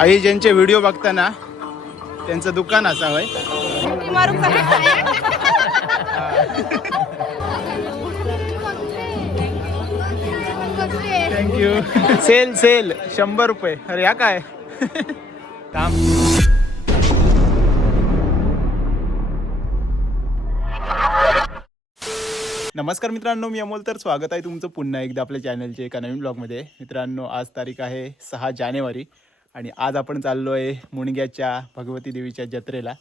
आई ज्यांचे व्हिडिओ बघताना त्यांचं दुकान असावं. थँक्यू. सेल सेल 100 रुपये. अरे या काय थांब. नमस्कार मित्रांनो, मी अमोल. तर स्वागत आहे तुमचं पुन्हा एकदा आपल्या चॅनलच्या एका नवीन ब्लॉगमध्ये. मित्रांनो, आज तारीख आहे 6 जानेवारी आणि आज आपण चाललो आहे मुणग्याच्या भगवती देवीच्या जत्रेला.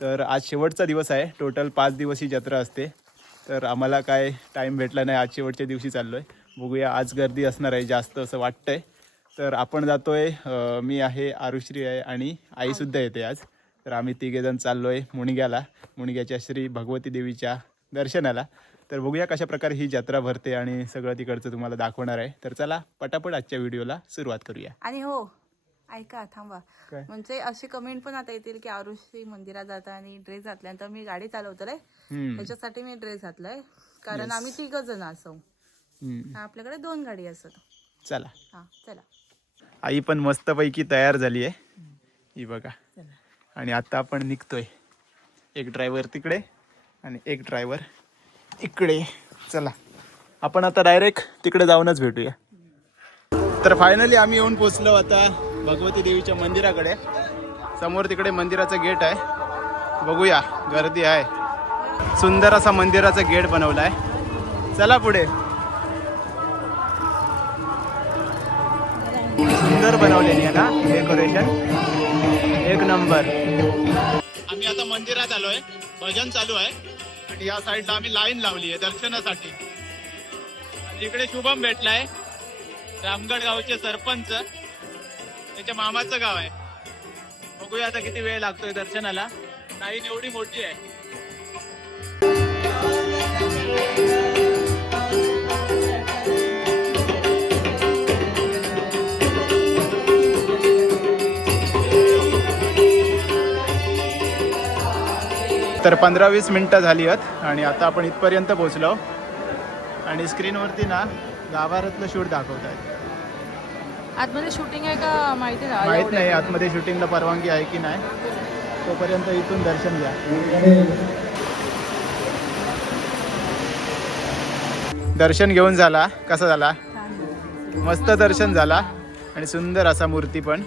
तर आज शेवटचा दिवस आहे. टोटल 5 दिवस ही जत्रा असते. तर आम्हाला काय टाईम भेटला नाही, आज शेवटच्या दिवशी चाललो आहे. बघूया, आज गर्दी असणार आहे जास्त असं वाटतंय. तर आपण जातो आहे, मी आहे, आरुश्री आहे आणि आईसुद्धा येते आज. तर आम्ही तिघेजण चाललो आहे मुणग्याला, मुणग्याच्या श्री भगवती देवीच्या दर्शनाला. तर बघूया कशा प्रकारे ही जत्रा भरते आणि सगळं तिकडचं तुम्हाला दाखवणार आहे. तर चला पटापट आजच्या व्हिडिओला सुरुवात करूया. आणि हो ऐका, थांबा. म्हणजे असे कमेंट पण आता येतील की आरुषी मंदिरात जाता आणि ड्रेस घातल्यानंतर मी गाडी चालवतोय त्याच्यासाठी मी ड्रेस घातलाय, कारण आम्ही 3 जण असो. आपल्याकडे 2 गाडी असत. चला. हा चला. आई पण मस्तपैकी तयार झाली आहे, ही बघा. आणि आता आपण निघतोय. एक ड्रायव्हर तिकडे आणि एक ड्रायव्हर इकडे. चला आपण आता डायरेक्ट तिकडे जाऊनच भेटूया. तर फायनली आम्ही येऊन पोचलो आता भगवती देवीच्या मंदिराकडे. समोर तिकडे मंदिराचं गेट आहे. बघूया, गर्दी आहे. सुंदर असा मंदिराचा गेट बनवला आहे. चला पुढे. सुंदर बनवलेली आहे ना डेकोरेशन, एक नंबर. आम्ही आता मंदिरात आलोय, भजन चालू आहे आणि या साईडला आम्ही लाईन लावली आहे दर्शनासाठी. आणि इकडे शुभम भेटलाय, रामगड गावचे सरपंच, त्याच्या मामाचं गाव आहे. बघूया आता किती वेळ लागतोय दर्शनाला. लाईन एवढी मोठी आहे. तर 15-20 मिनिटं झाली आहेत आणि आता आपण इथपर्यंत पोहोचलो. आणि स्क्रीनवरती ना गाभाऱ्यातलं शूट दाखवत आहे. आतमध्ये शूटिंग आहे का माहिती नाही. माहित नाही आतमध्ये शूटिंगला परवानगी आहे की नाही. तोपर्यंत इथून दर्शन घ्या. दर्शन घेऊन झाला. कसा झाला? मस्त दर्शन झाला आणि सुंदर असा मूर्ती पण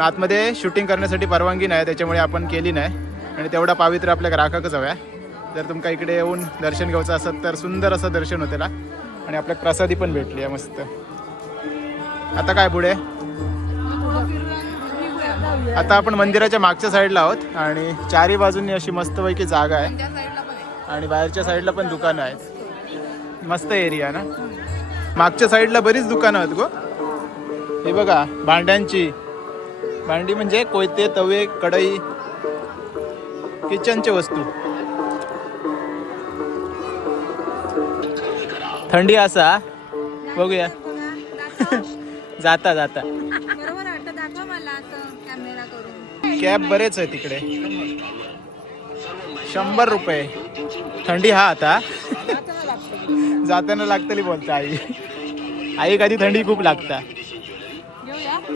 आतमध्ये शूटिंग करण्यासाठी परवानगी नाही, त्याच्यामुळे आपण केली नाही. आणि तेवढा पावित्र्य आपल्याला राखाकच हव्या. जर तुमका इकडे येऊन दर्शन घ्यायचं असेल तर सुंदर असं दर्शन होतेला आणि आपल्याला प्रसादी पण भेटली आहे मस्त. आता काय पुढे? आता आपण मंदिराच्या मागच्या साईडला आहोत आणि चारी बाजूंनी अशी मस्तपैकी जागा आहे आणि बाहेरच्या साईडला पण दुकानं आहेत. मस्त एरिया ना. मागच्या साईडला बरीच दुकानं आहेत गो. हे बघा, भांडी म्हणजे कोयते, तवे, कढई, किचनचे वस्तू. थंडी असा बघूया. जाता कॅब बरेच आहे तिकडे. 100 रुपये. थंडी हा आता जाताना लागतली बोलता आई कधी थंडी खूप लागता.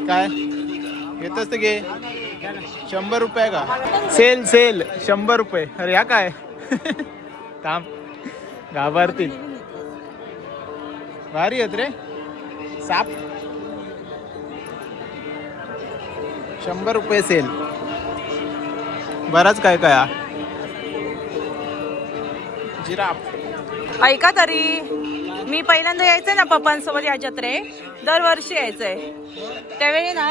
काय घेतोस तर घे. 100 रुपये का? सेल 100 रुपये. अरे या काय थांब, घाबरतील. भारी आहेत रे साप. 100 रुपये सेल. बराच काय काय. जिराफ. ऐका तरी, मी पहिल्यांदा यायचंय ना पप्पांसोबत या जत्रे. दरवर्षी यायचंय. त्यावेळी ना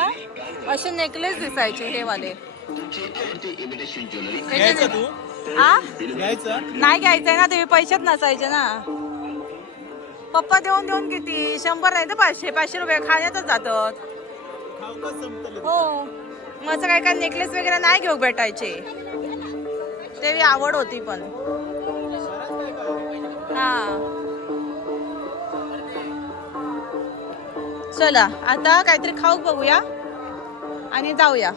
असे नेकलेस दिसायचे हे वाले. घ्यायचं तू? घ्यायचं नाही घ्यायचंय ना, तुम्ही पैशात नसायचे ना. पप्पा देऊन किती 100 नाही तर 500 रुपये खाण्यातच जातात. हो, मग काय नेकलेस वगैरे नाही घेऊ भेटायचे. तेवी आवड होती पण. हा चला आता काहीतरी खाऊ बघूया आणि जाऊया.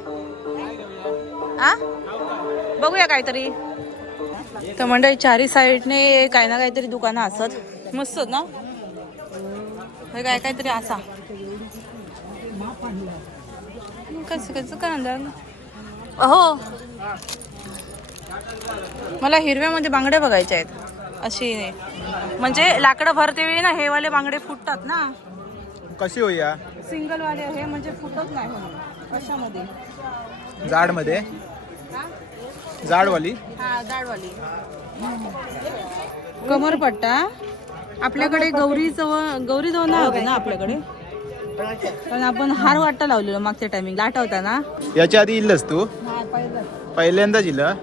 हा बघूया काहीतरी. तर मंडळी चारी साईडने काही ना काहीतरी दुकानं असत. मस्त ना, काय काहीतरी असा. कसं काय अंदाज हो मला हिरव्यामध्ये बांगड्या बघायच्या आहेत अशी म्हणजे लाकडं भरते वेळी ना हे वाले बांगडे फुटतात ना कशी होईया सिंगल वाले हे म्हणजे फुटत नाही म्हणून कशामध्ये जाड मध्ये जाडवाली हा जाडवाली कमरपट्टा आपल्याकडे गौरी जवळ नाही होते ना आपल्याकडे पण आपण हार वाटा लावलेलो मागच्या टायमिंग आठवता ना याच्या आधी इल्लस तू पहिल्यांदाच इलं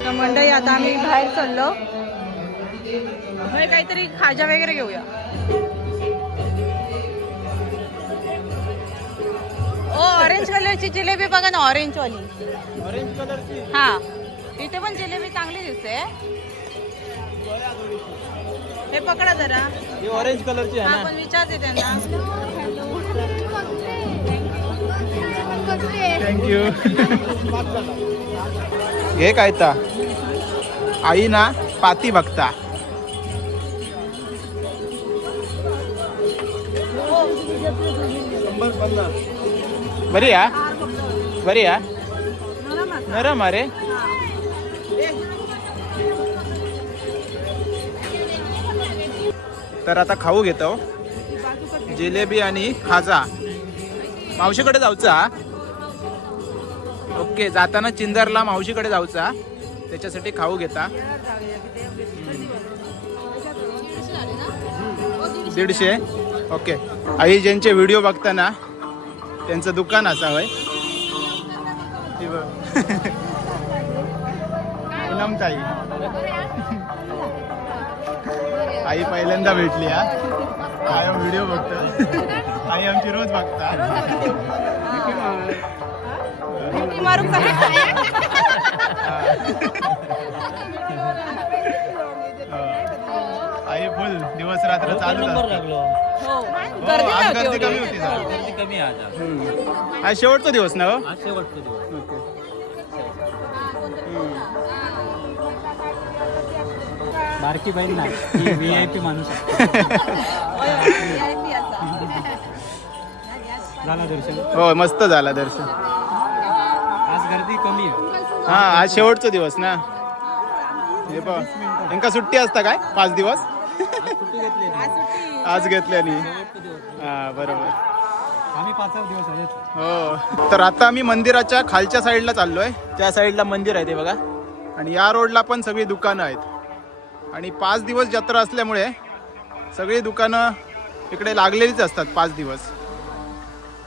तर मंडळी आता आम्ही बाहेर चाललो काहीतरी खाजा वगैरे घेऊया ओ ऑरेंज कलरची जिलेबी बघा ना ऑरेंज वाली ऑरेंज कलरची हा इथे पण जिलेबी चांगली दिसते हे पकडा जरा ही ऑरेंज कलरची आहे हा ना पण विचारते त्यांना थँक्यू हे काय ता आई ना पाती बघता बरी या बरी या नरम अरे तर आता खाऊ घेतो जिलेबी आणि खाजा मावशीकडे जाऊचा ओके जाताना चिंदरला मावशीकडे जाऊचा त्याच्यासाठी खाऊ घेता 150 ओके आई ज्यांचे व्हिडिओ बघताना त्यांचं दुकान असावं पूनमताई आई पहिल्यांदा भेटली हा कायम व्हिडिओ बघतो आई आमची रोज बघता आई फुल दिवस रात्र चालू गर्दी कमी होती गर्दी कमी आहे आता आज शेवटचा दिवस ना हो आज शेवटचा दिवस बारकी बहीण नाही VIP माणूस आहे झाला दर्शन हो मस्त झाला दर्शन आज गर्दी कमी आहे हा आज शेवटचा दिवस ना हे बघ यांका सुट्टी असता काय 5 दिवस आज सुट्टी घेतली नाही. आज घेतल्यानी शेवटचा दिवस हा बरोबर आम्ही 5 दिवस आहेत हो तर आता आम्ही मंदिराच्या खालच्या साईडला चाललोय त्या साईडला मंदिर आहे ते बघा आणि या रोडला पण सगळी दुकानं आहेत आणि 5 दिवस जत्रा असल्यामुळे सगळी दुकानं इकडे लागलेलीच असतात 5 दिवस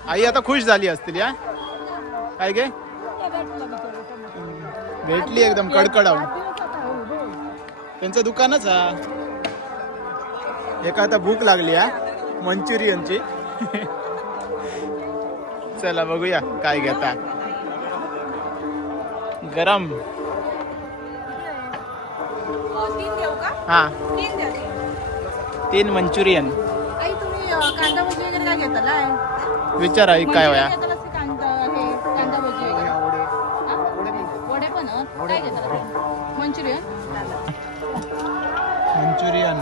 आई आता खुश झाली असतील या काय गे भेटली एकदम कडकडावून त्यांचं दुकानच हा एका आता भूक लागली हा मंचुरियनची चला बघूया काय घेता गरम 3 देऊ का हा 3 द्या 3 मंचुरियन आई तुम्ही कांदा भजी वगैरे काय घेताला विचार आई काय होया कांदा भजी वगैरे वडे पण काय घेताला मंचुरियन मंचुरियन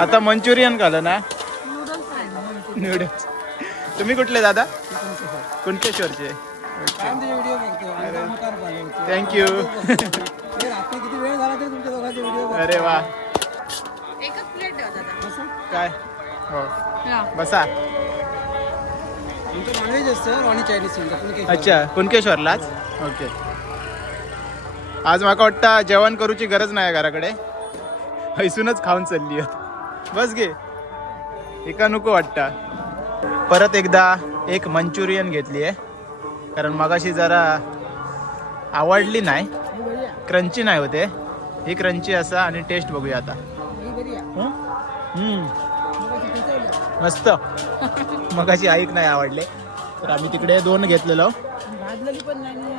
आता मंचुरियन खाल्लं ना नूडल्स तुम्ही कुठले दादा कुणकेश्वरचे व्हिडिओ बघतो थँक्यू रात्री किती वेळ झाला तरी तुमच्या दोघांचे व्हिडिओ अरे वा एकच प्लेट द्या दादा काय हो हा बसा तुमचं नॉनव्हेज असतं आणि चायनीज अच्छा कुणकेश्वरलाच ओके आज माका वाटतं जेवण करूची गरज नाही घराकडे हैसूनच खाऊन चालली बस गे एका नको वाटतं परत एकदा एक मंचुरियन घेतली आहे कारण मगाशी जरा आवडली नाही क्रंची नाही होते ही क्रंची असा आणि टेस्ट बघूया आता मस्त मगाशी ऐक नाही आवडले तर आम्ही तिकडे 2 घेतलेलो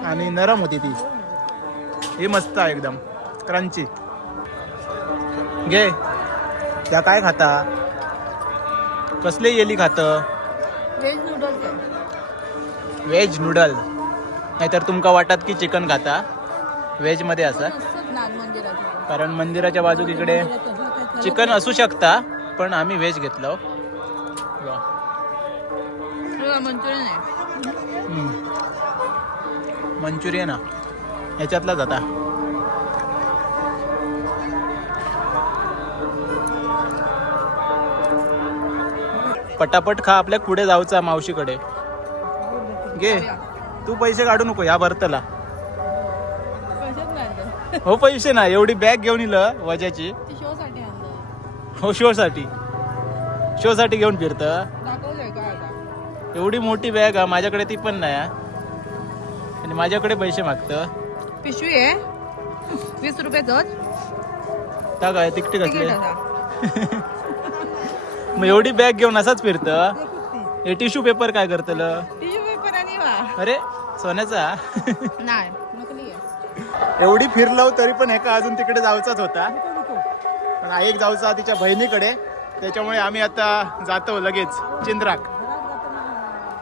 आणि नरम होती ती ही मस्त आहे एकदम क्रंची घे त्या काय खाता कसले येली खात व्हेज नूडल्स व्हेज नूडल नाहीतर तुमका वाटत की चिकन खाता व्हेज मध्ये असा नाग मंदिरात कारण मंदिराच्या बाजूक इकडे चिकन असू शकता पण आम्ही व्हेज घेतलो. वा. मंचुरियन आहे. मंचुरियन ह्याच्यातलाच आता. पटापट खा, आपल्या पुढे जाऊचा मावशीकडे. घे तू, पैसे काढू नको या भरतला. हो पैसे ना, एवढी बॅग घेऊन इलं वजाची. शो साठी आणलं. हो शो साठी घेऊन फिरत. दाखवलंय का आता? एवढी मोठी बॅग हा, माझ्याकडे ती पण नाही हा. आणि माझ्याकडे पैसे मागत. पिशवी आहे 20 रुपयाच. का काय तिकटे कसले? मग एवढी बॅग घेऊन असाच फिरत. हे टिश्यू पेपर काय करतल? टिश्यू पेपर आणि वा. अरे सोन्याचा. नाही नकली आहे. एवढी फिरलो तरी पण एका अजून तिकडे जाऊचाच होता. पण एक जाऊचा तिच्या बहिणीकडे, त्याच्यामुळे आम्ही आता जातो लगेच चिंद्राक.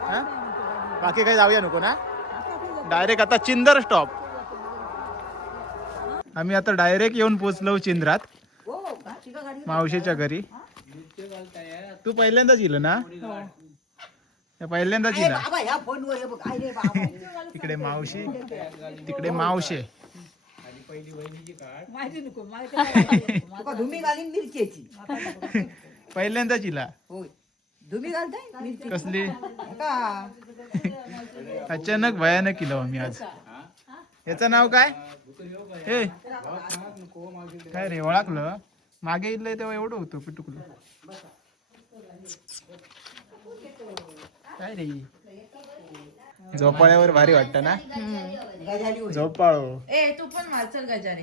हा? बाकी काही जाऊया नको ना, डायरेक्ट आता चिंदर स्टॉप. आम्ही आता डायरेक्ट येऊन पोचलो चिंद्रात मावशीच्या घरी. तू पहिल्यांदाच इल ना? पहिल्यांदाच इला. तिकडे मावशी, तिकडे मावशे. पहिल्यांदाच इला. कसली अचानक भयानक केलं आम्ही आज. याचं नाव काय? ए काय रे, ओळखलं? मागे इल्लंय तेव्हा एवढं होतं पिटुकलं. काय रे, झोपाळ्यावर भारी वाटत ना? झोपाळो. ए तू पण वाचल गजारे.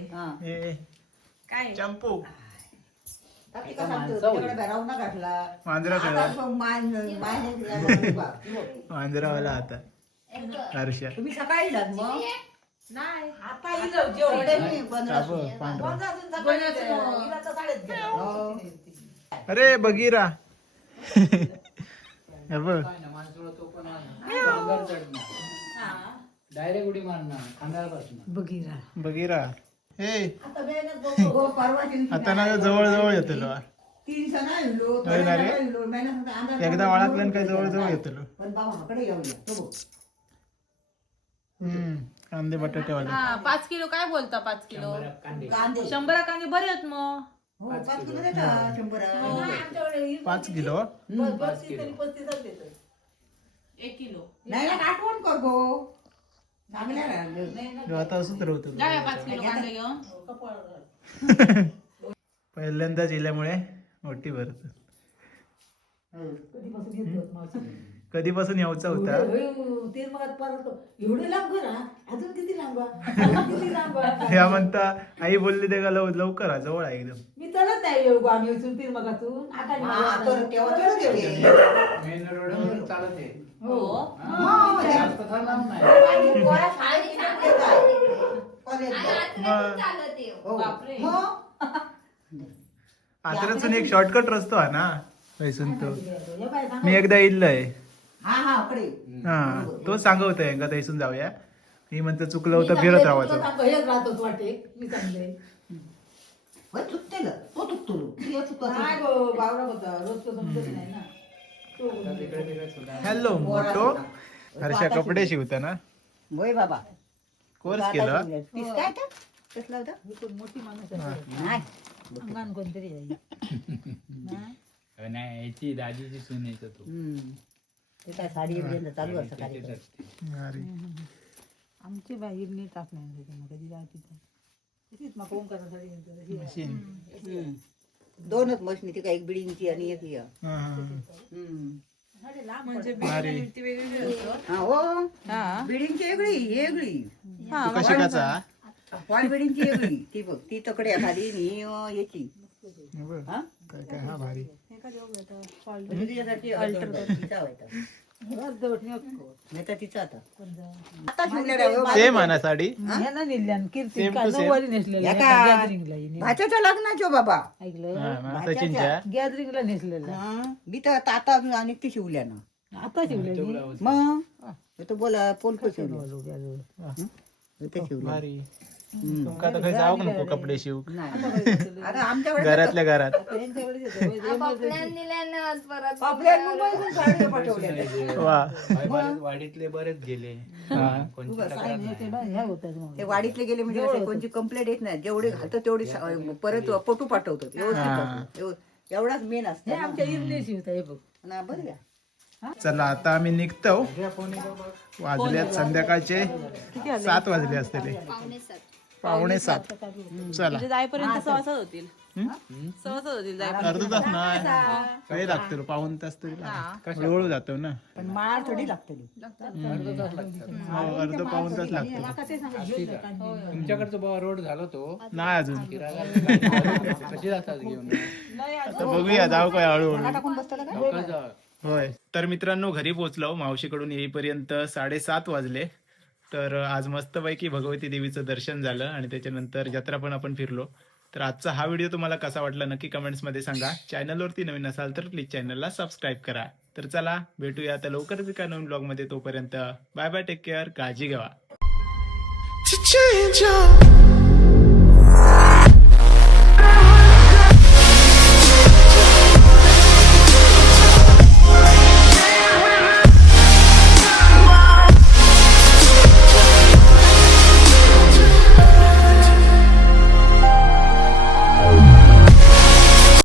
ए काय चंपू मांजरावाला आता हर्षा. तुम्ही सकाळी मग नाही आता अरे बगीरा. हे बघ डायरेक्ट उडी मारणार खांद्यापासून. बघिरा बगीरा. हे परवा आता ना जवळ जवळ येतलो. 3 सण आणलो होय ना रे? एकदा ओळखलं काय जवळ जवळ येतलो. पण बाबाकडे येऊया तो बघ. कांदे बटाटे वाले. हा 5 किलो काय बोलता? 5 किलो कांदे 100 कांदे बरे आहेत मग. हो 5 किलो देतात 100. 5 किलो 1 किलो नाही ना आठवण कर गो चांगल्या राहिलं. आता असंच राहतो. जाऊया 5 किलो कांदे घेऊन. पहिल्यांदा जिल्ह्यामुळे मोठी भरत. कधीपासून यायचा होता. ते मग एवढे लांब ना अजून किती लांब किती लांब. या म्हणता आई बोलली ते का लवकर आ, जवळ आहे एकदम. मी चलत नाही येऊ आम्ही इथून मगातून आता मेन रोड चालत आहे. हो जास्त तर लांब नाही. बापरे. आचऱ्यातून एक शॉर्टकट रस्तो हा ना पैसून तो. मी एकदा इल्लय. हा तो सांगवतोय का थैसून जाऊया. मी म्हणतो चुकलं होतं फिरत राहायचं. हॅलो मोठो हर्षा कपडे शिवता ना? होय बाबा कोर्स केलं. कसला होता मोठी माणूस अंगण कोणतरी नाही याची दादीची सून येतो तो. ते काय साडी चालू असतं कार्यक्रम. अरे आमची बाहेर नीट नाही कधी जायची तिथेच मग ओंकारासाठी मशीन. दोनच मशनी ती काय एक बिल्डिंगची आणि एक ही. म्हणजे भारी. हो हा बिल्डिंगची वेगळी वेगळी. तू कशी काचा? पॉल बिल्डिंगची वेगळी ती बघ ती तकडे खाली आणि याची. काय काय हा भारी. तिचा आता सेम आहे ना साडी? भाच्याच्या लग्नाचो बाबा सचिनच्या. गॅदरिंगला नेसलेला मी तर आता आणि ती शिवल्या ना आता शिवल्या मग तो बोला पोलको शिवलं भारी. तुमका आता काही जाऊ नको कपडे शिवूक आता आमच्याकडे घरातल्या घरात वा वाडीतले बरेच गेले ते वाडीतले गेले म्हणजे कसं, कोणची कंप्लेंट येत नाही, जेवढे घालतो तेवढी परत फोटो पाठवतो व्यवस्थित पाठवतो. एवढाच मेन असतं आमच्या ना. बरं का? चला आता आम्ही निघतो. वाजल्यात संध्याकाळचे 7 वाजले असतील, 6:45. चला म्हणजे जाईपर्यंत सहजच होतील. सहजच होतील जाईपर्यंत. अर्धा तास नाही काही लागतो, पाऊण तास तरी हळूहळू जातो ना. पण माळ थोडी लागते. अर्धा पाऊण तास लागतो. तुमच्याकडचा रोड झाला तो नाही अजून, कशी जातात घेऊन आता बघूया जाऊ काय हळूहळू. लवकर जा. होय. तर मित्रांनो घरी पोहोचलो. मावशीकडून येईपर्यंत 7:30 वाजले. तर आज मस्तपैकी भगवती देवीचं दर्शन झालं आणि त्याच्यानंतर जत्रा पण आपण फिरलो. तर आजचा हा व्हिडिओ तुम्हाला कसा वाटला नक्की कमेंट्समध्ये सांगा. चॅनलवरती नवीन असाल तर प्लीज चॅनलला सबस्क्राईब करा. तर चला भेटूया आता लवकरच एका नवीन ब्लॉगमध्ये. तोपर्यंत बाय बाय, टेक केअर, काळजी घ्या.